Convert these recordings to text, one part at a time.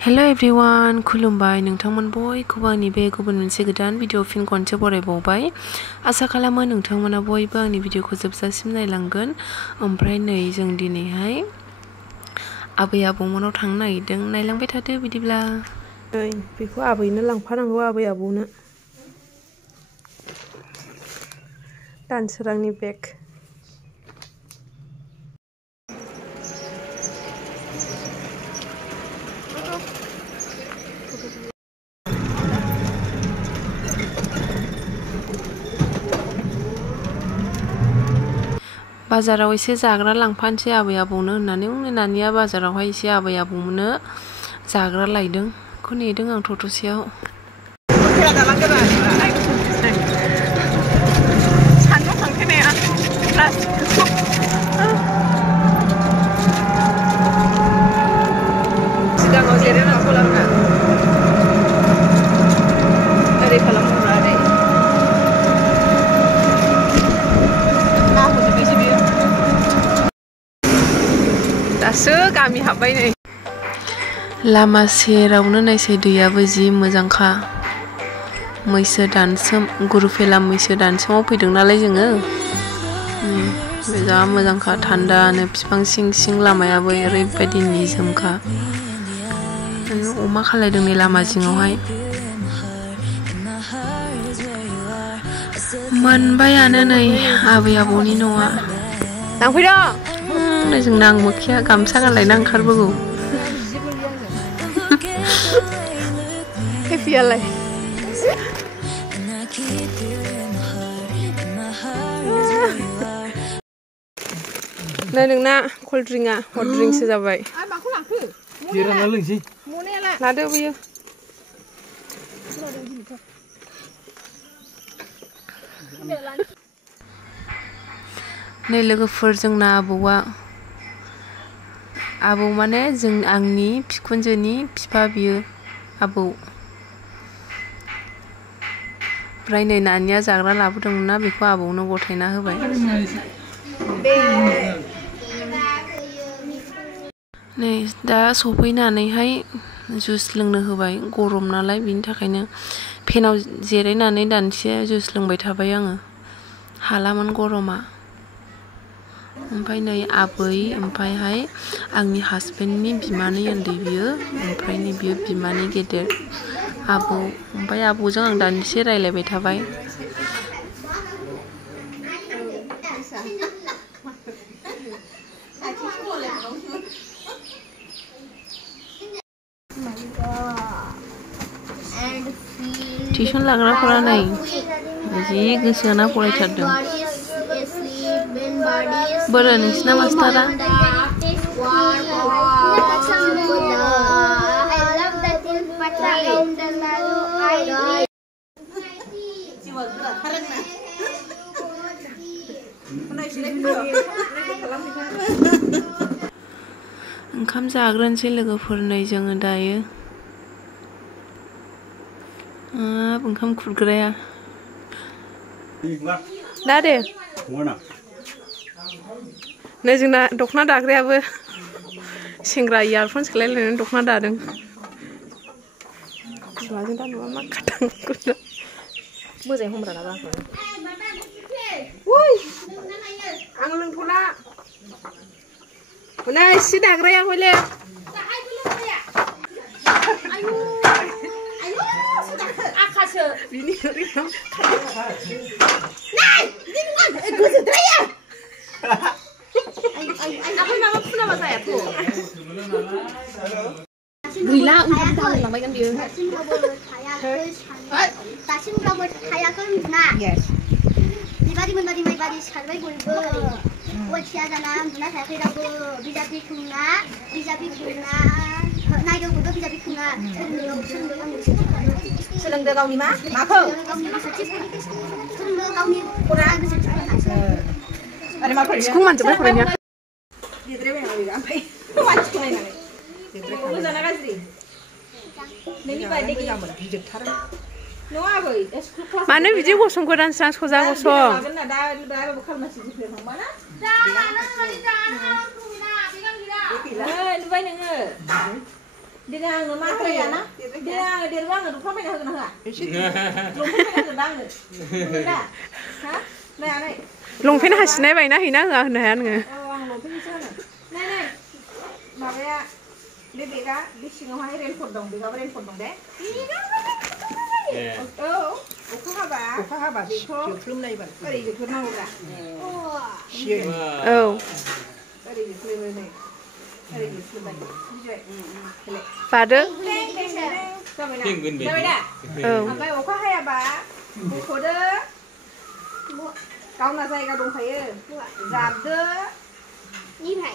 Hello everyone, खुलुमबाय नोंथांमोन बयखौबो आंनि बे गुबुन मोनसे गोदान भिडिअ फिन खनसे बरायबावबाय। आसा खालामो नोंथांमोना बयबो आंनि भिडिअखौ जोबजासिम नायलांगोन। ओमफ्राय नै जों दिनैहाय आबै आबौमोनाव थांनो नागिरदों। नायलांबाय थादो बिदिब्ला। नै बेखौ आबैनो लांफानांगौ, आबै आबौनो। दानसोरांनि बेग। बाजाराव एसे जाग्रा लांफानोसै आबै आबौनो होननानै नानिया बाजारावहाय एसे आबै आबौमोननो जाग्रा लायदों। बेखौ नेदों आं थथ'सेयाव। सिगाङाव जिरायनांगौ लांना ओरै खालामनांगौ ओरै। दासो गामि हाबबाय नै। लामा सेरावनो नायसै दैयाबो जि मोजांखा। मैसो दानसोम गुरुफेला मैसो दानसोमाव फैदों नालाय जोङो। जा मोजांखा थान्दानो बिफां सिं सिं लामायाबो ओरैबायदि निजोमखा। अमा खालायदों नै लामा जिङावहाय। मोनबायानो नै आबै आबौनि न'आ। लांफैदों। जोंना आं मोखिया गामसा गानलायना ओंखारबोगौ। हेपियालाय नै नोंना कल्ड ड्रिंकआ हट ड्रिंकसो जाबाय। लादो बियो। नै लोगोफोर जोंना आबौआ। आबौ माने जों आंनि बिखुनजोनि बिफा बियो आबौ। ओमफ्राय नै नानिया जाग्रा लाबोदोंमोन ना, बेखौ आबौनो गथायना होबाय। नै दा सफैनानैहाय जुस लोंनो होबाय। गरम नालाय बिनि थाखायनो फेनाव जिरायनानै दानसे जुस लोंबाय थाबाय आङो। हालामोन गरमा। ओमफ्राय नै आबै, ओमफ्रायहाय आंनि हासबेन्डनि बिमानै उन्दै बियो, ओमफ्राय नै बियो बिमानै गेदेर आबौ। ओमफ्राय आबौजों आं दानदिसे रायलायबाय थाबाय। टिउसन लाग्राफोरा नै जि गोसो होना फरायथारदों। बोरो नोंसिना मास्टारा? ओंखाम जाग्रोनोसै लोगोफोर नै जोङो दायो। ओंखाम खुरग्राया दा दे। नै जोंना दख'ना दाग्रायाबो सेंग्रा इयारफन सोलायलायनानै दख'ना दादों। बिमाजों दा नुवा मा खाथां मोजाङै हमब्रा ना बांखौ। आं लोंथ'ला। नै सि दाग्राया हले। आखासो बिनि गोजोद्राया। ओमफ्राय माबा फुनाबा जायाथ'। गैला ओंखाम दालांबायगोन बियो। दासिमब्लाबो थायाखै उन्दुना। बिबारि माइबारि सारबाय बयबो। अलसिया जाना उन्दुना थायाखै रावबो। बिजाब बिखुंना नायदोंबो बिजाब बिखुङा। सोलोंदो गावनि मा माखौ? सोलोंदो गावनि फरा गोसोथिखौ। सिखौ मानजोब्बाय फरायनाया। मानो बिदि गसंखो दानस्रां सजा गसं। Dia ang nama apa ya na? Dia bang du pamai na ha. Lu pamai na bang du. Da. Ha? Nah, này. Longpen haसिनाय बायना हैना होआ होनो हाया नोङो आं लंपेन्ट सोनो नै माबाया बे बेगा बे सिङावहाय रेनकट दं बेगाबो रेनकट दं दे औ अखा हाबा जोख्लोमलायबाय ओरै जोख्लोमनांगौब्रा औ ओरै जोख्लोमो नै ओरै जोख्लोमबाय बुजिबाय बादो जाबाय दा औ ओमफ्राय अखा हायाबा बख'दो गावना जायगा दंखायो जाबदो निफ्राय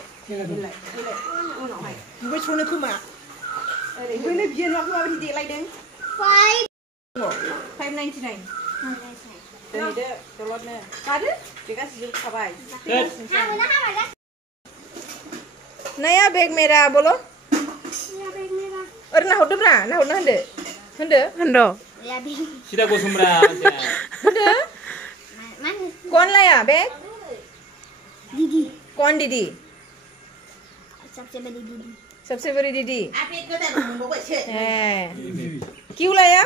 उनावहाय ओमफ्राय सनो खोमा ओरै बैनो बियो न'खौ माबायदि देलायदों 5.99 दोनदो दलदनो गादो बे गासिबो खाबाय नया बैग मेरा बोलो ओरै नाहरदोब्रा नाहरनो होनदो सिदा गसुमरा होनदो कौन लाया बैग दीदी कौन दीदी सबसे बड़ी दीदी क्यों लाया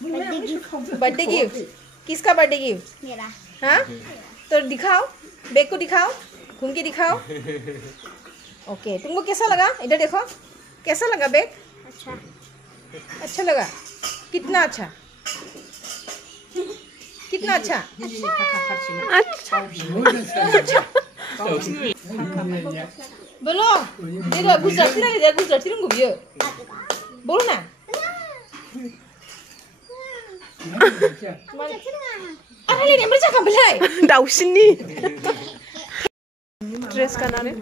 बर्थडे गिफ्ट बर्थडे गिफ्ट किसका बर्थडे गिफ्ट मेरा हाँ तो दिखाओ बैग को दिखाओ घूम के दिखाओ ओके तुमको कैसा लगा इधर देखो कैसा लगा बैग अच्छा लगा कितना अच्छा कितना अच्छा बोलो देखो गुजराती ना दे गुजराती रंगो बियो बोलो ना अरे ले नम्बर जाखां बेलाय दाउसिननि ड्रेस गाननानै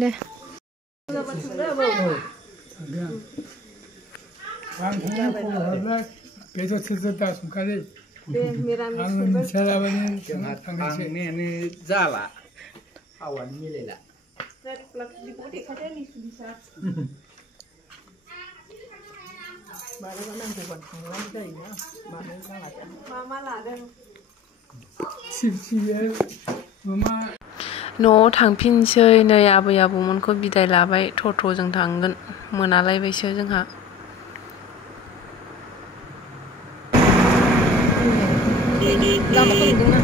दे जाला आवान मिलायला न'आव थांफिनसै नै आबै आबौमोनखौ बिदाय लाबाय टट'जों थांगोन मोनालायबायसो जोंहा लामाखौ नुदोंना